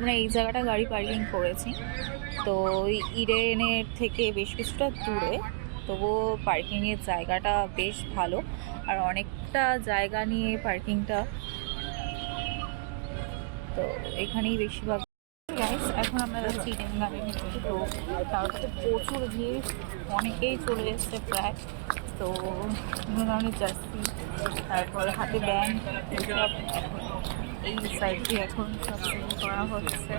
আমরা এই জায়গাটা গাড়ি পার্কিং করেছি। তো ইডেনের থেকে বেশ কিছুটা দূরে। তবুও পার্কিংয়ের জায়গাটা বেশ ভালো। আর অনেকটা জায়গা নিয়ে পার্কিংটা। তো এখানেই বেশিরভাগ এখন আমরা তো তারপরে প্রচুর ভিড় অনেকেই চলে এসছে প্রায় তো বিভিন্ন ধরনের জার্সি তারপর হাতে ব্যান্ড এসব এই সাইড দিয়ে এখন সব সেল করা হচ্ছে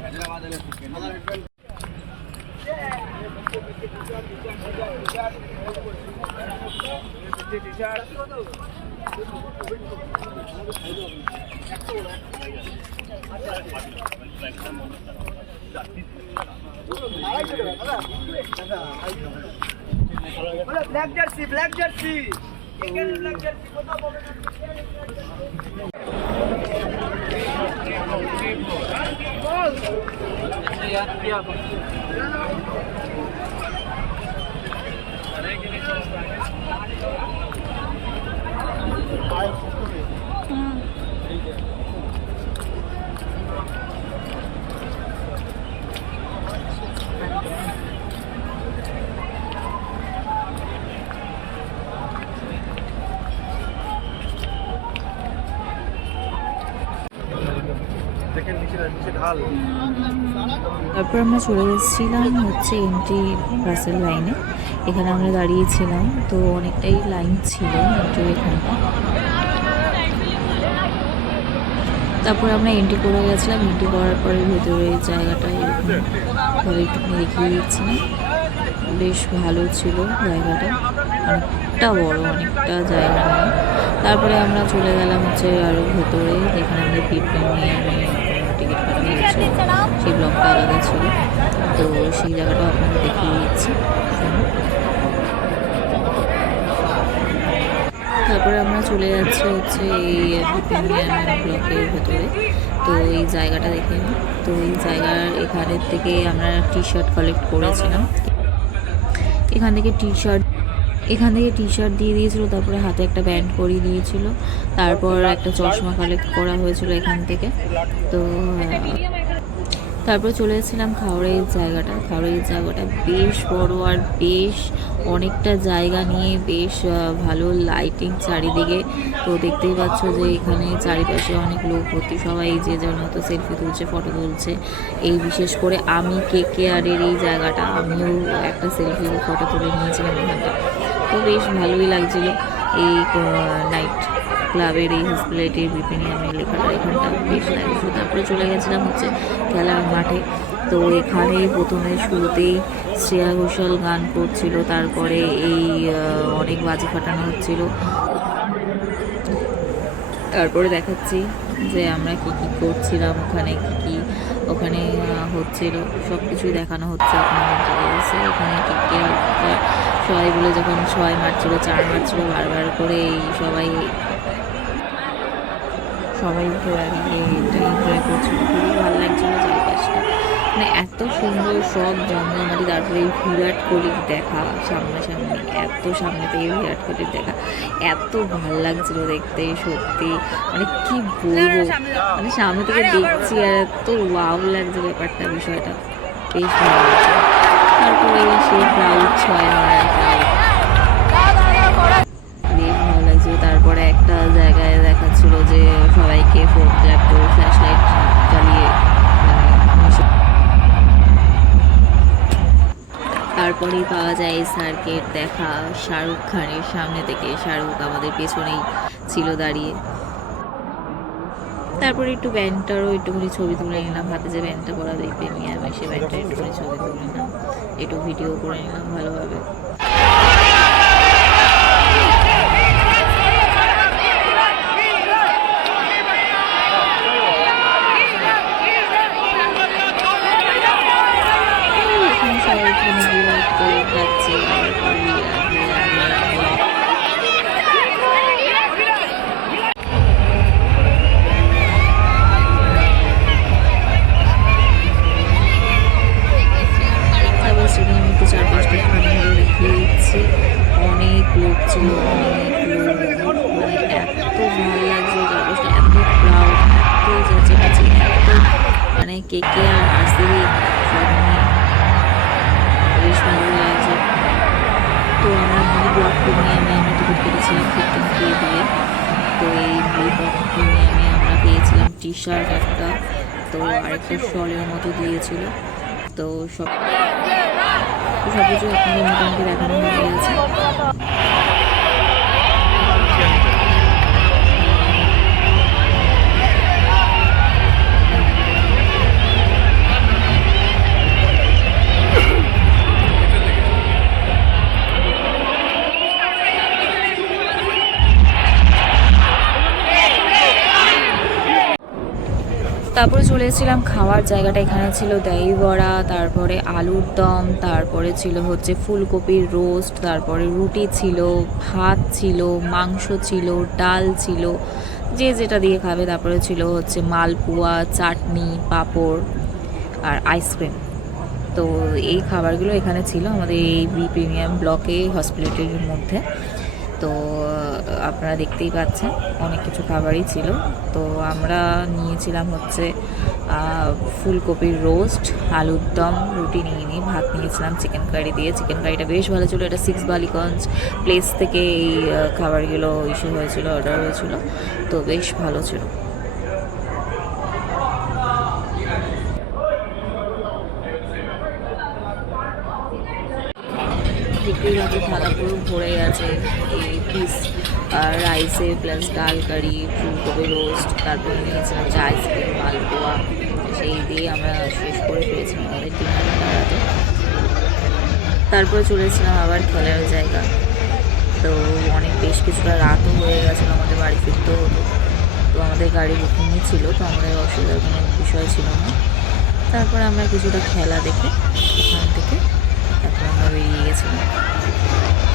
black jersey black jersey black jersey কোথাও পাবে না। তারপর আমরা চলে এসেছিলাম হচ্ছে এন্ট্রি বাসের লাইনে এখানে আমরা দাঁড়িয়েছিলাম, তো অনেকটাই লাইন ছিল এন্ট্রি এখানটা। তারপর আমরা এন্ট্রি করে গেছিলাম এন্ট্রি করার পরে ভেতরে জায়গাটা এরকম একটুখানি দেখিয়ে দিচ্ছি বেশ ভালো ছিল জায়গাটা, অনেকটা বড়, অনেকটা জায়গা নিয়ে। তারপরে আমরা চলে গেলাম হচ্ছে আরও ভেতরে, যেখানে আমাদের পিট নিয়ে আমি হয়েছিল সেই ব্লগটা আলাদা ছিল তো সেই জায়গাটাও আপনাদের দেখিয়ে দিচ্ছি। তারপরে আমরা চলে যাচ্ছি হচ্ছে এই প্রিমিয়াম ব্লকের ভেতরে। তো এই জায়গাটা দেখে তো এই জায়গার এখানের থেকে আমরা টি শার্ট কালেক্ট করেছিলাম। এখান থেকে টি শার্ট এখান থেকে টি শার্ট দিয়ে দিয়েছিল, তারপরে হাতে একটা ব্যান্ড করিয়ে দিয়েছিল, তারপর একটা চশমা কালেক্ট করা হয়েছিল এখান থেকে। তো তারপর চলে এসেছিলাম খাওয়ারের জায়গাটা। খাওয়ারের জায়গাটা বেশ বড় আর বেশ অনেকটা জায়গা নিয়ে বেশ ভালো লাইটিং চারিদিকে। তো দেখতেই পাচ্ছ যে এখানে চারিপাশে অনেক লোক ভর্তি সবাই যে যার মতো সেলফি তুলছে ফটো তুলছে। এই বিশেষ করে আমি কে কে আরের এই জায়গাটা, আমিও একটা সেলফি ফটো তুলে নিয়েছিলাম এখানটা। তো বেশ ভালোই লাগছিল এই নাইট ক্লাবের এই হসপিটালিটির বিপিনিয়ামের লেখাটা এখানটা বেশ লাগছিল। তারপরে চলে গেছিলাম হচ্ছে খেলার মাঠে। তো এখানে প্রথমে শুরুতেই শ্রেয়া ঘোষাল গান করছিল, তারপরে এই অনেক বাজি ফাটানো হচ্ছিল। তারপরে দেখাচ্ছি যে আমরা কি কি করছিলাম, ওখানে কি কি, ওখানে হচ্ছিল। সব কিছুই দেখানো হচ্ছে আপনাদের ওখানে কি কি সবাই বলে যখন ছয় মারছিল চার মারছিল বারবার করে এই সবাই সবাই উঠে এটা এনজয় করছিল। খুবই ভালো লাগছিল চারিপাশটা। মানে এত সুন্দর সব জমজমাটি তারপরে এই বিরাট কোহলির দেখা সামনাসামনি এত সামনে থেকে বিরাট কোহলির দেখা। এত ভালো লাগছিল দেখতে সত্যি। মানে কি বলব? মানে সামনে থেকে দেখছি আর এত ওয়াও লাগছে ব্যাপারটা বিষয়টা। বেশ ভালো লাগছে। তারপরে সেই ক্রাউড ছয় লাগছিল তারপরে একটা জায়গায় দেখাচ্ছিল যে সবাইকে ফোন ল্যাপটপ ফ্ল্যাশ লাইট মানে তারপরেই পাওয়া যায় সার্কেট দেখা শাহরুখ খানের সামনে থেকে। শাহরুখ আমাদের পেছনেই ছিল দাঁড়িয়ে। তারপরে একটু ব্যান্ডটারও একটুখানি ছবি তুলে নিলাম, হাতে যে ব্যান্ডটা পরা দেয় প্রেমিয়ামে সে ব্যান্ডটা একটুখানি ছবি তুলে নিলাম। একটু ভিডিও করে নিলাম ভালোভাবে। সবাই বিরাট করে যাচ্ছে, তারপর এত ভালো লাগছে জাগোসটা এত প্রাউড এত চেঁচেকাচি এত মানে কে কে আর আসিবি সব নিয়ে বেশ ভালো লাগছে তো আমরা ব্লগ নিয়ে আমি আমরা টিকিট কেটেছিলাম ফিফটিন কে দিয়ে তো এই নিয়ে আমি আমরা পেয়েছিলাম টি শার্ট একটা তো আরেকটা শলের মতো দিয়েছিল। তো সব সব কিছু আপনাদের মোটামুটি দেখানো হয়ে গেছে। তারপরে চলে এসেছিলাম, খাওয়ার জায়গাটা এখানে ছিল দই বড়া, তারপরে আলুর দম, তারপরে ছিল হচ্ছে ফুলকপির রোস্ট, তারপরে রুটি ছিল, ভাত ছিল, মাংস ছিল, ডাল ছিল, যে যেটা দিয়ে খাবে, তারপরে ছিল হচ্ছে মালপোয়া, চাটনি, পাঁপড় আর আইসক্রিম। তো এই খাবারগুলো এখানে ছিল আমাদের এই বি প্রিমিয়াম ব্লকে হসপিটালিটির মধ্যে। তো আপনারা দেখতেই পাচ্ছেন, অনেক কিছু খাবারই ছিল। তো আমরা নিয়েছিলাম হচ্ছে ফুলকপির রোস্ট, আলুর দম, রুটি নিয়ে নিই ভাত নিয়েছিলাম, চিকেন কারি দিয়ে। চিকেন কারিটা বেশ ভালো ছিল, এটা সিক্স বালিগঞ্জ প্লেস থেকে এই খাবারগুলো ইস্যু হয়েছিল অর্ডার হয়েছিল, তো বেশ ভালো ছিল। পাচ্ছি থালা পুরো ভরে গেছে এই পিস রাইসে প্লাস ডাল কারি, ফুলকপি রোস্ট তারপরে নিয়েছিলাম হচ্ছে আইসক্রিম মালপোয়া সেই দিয়ে আমরা শেষ করে ফেলেছিলাম আমাদের ডিনার দাঁড়াতে তারপরে চলেছিলাম আবার খেলার জায়গা। তো অনেক, বেশ কিছুটা রাতও হয়ে গেছিল আমাদের বাড়ি ফিরতেও হতো তো আমাদের গাড়ি বুকিংই ছিল, তো আমাদের অসুবিধার কোনো বিষয় ছিল না। তারপরে আমরা কিছুটা খেলা দেখে ওখান থেকে তারপর আমরা বেরিয়ে গেছিলাম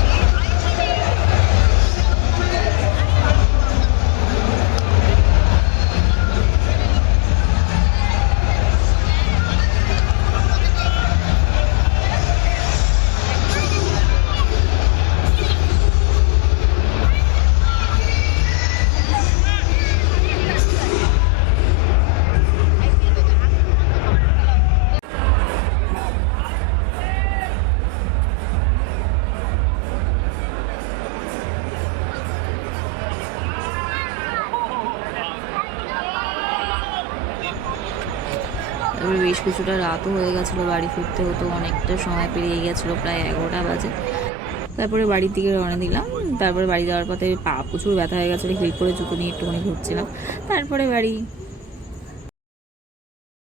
তারপরে বেশ কিছুটা রাতও হয়ে গেছিল বাড়ি ফিরতে হতো অনেকটা সময় পেরিয়ে গেছিল, প্রায় এগারোটা বাজে। তারপরে বাড়ির দিকে রওনা দিলাম। তারপরে বাড়ি যাওয়ার পথে পা প্রচুর ব্যথা হয়ে গেছিল হিল করে জুতো নিয়ে একটুখানি ঘুরছিলাম। তারপরে বাড়ি